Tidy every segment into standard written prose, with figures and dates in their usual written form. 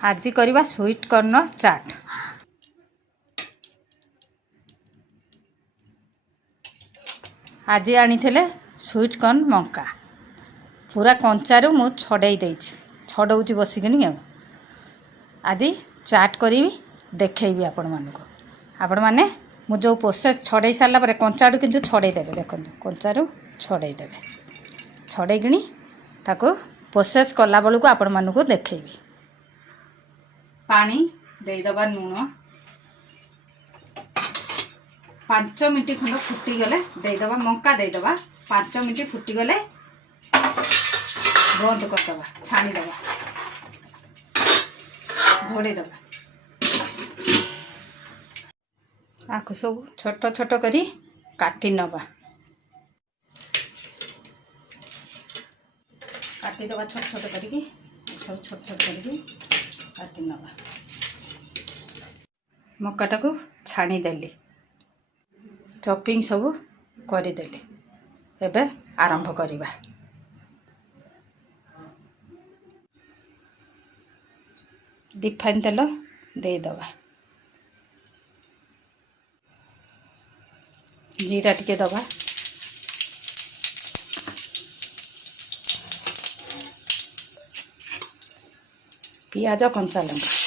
आज करवा sweet corn चाट। आज आनी स्वीट कॉर्न मंका पूरा कंचारू मु छड़े छड़ौची बसिकिनी आज चाट करी देखी आपण मानक आपण मैंने जो प्रोसेस छड़े सारापर कंचारू किंतु छड़ेदेवे देखो कंचारू छड़ेदेवे छड़ेकिनी ताको प्रोसेस कला बेलू आपण मानक देखी पानी देदबा लुण 5 मिनट खंड फुटीगले देदबा मंका देदबा 5 मिनट फुटीगले बंद करदबा छाणीदबा घोड़ेदबा आको सब छोट छोट करी काटी नबा काटिदबा छोट छोट करी सब छोट छोट करी काटी नबा मक्काटा को छाणीदेली चॉपिंग सब करदेली एबे आरंभ करिबा। रिफाइन तेल देदबा जीरा टिके दबा पियाज कंचा लंका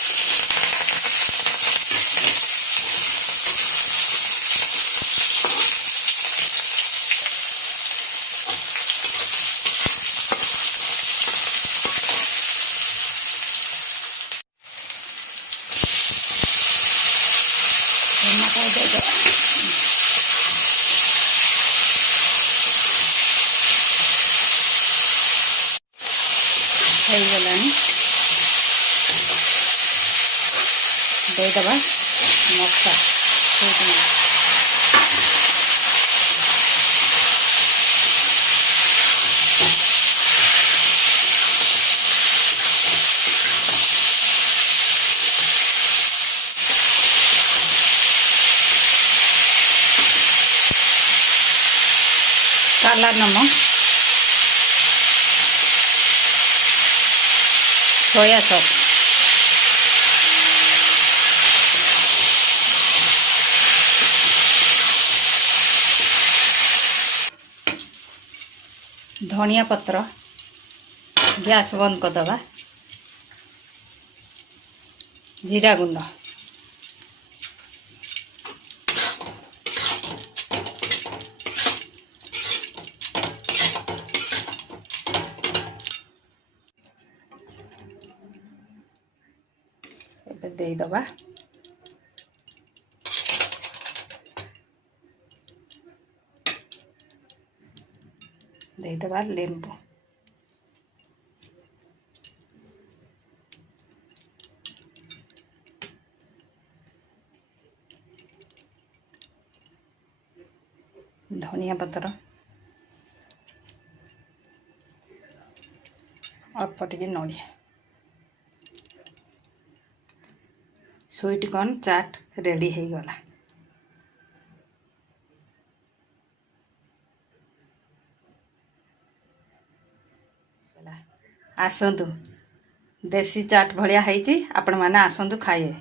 देदबा मक्का काला नमक सोया सॉस धनिया पत्र गैस बंद करदबा जीरा गुंड देदबा देदबा लेंबू धनिया पत्र अल्प टिके नड़िया स्वीट कॉर्न चाट रेडी हो गला। आसतु देसी चाट भलिया है आपण माने आसतु खाइए।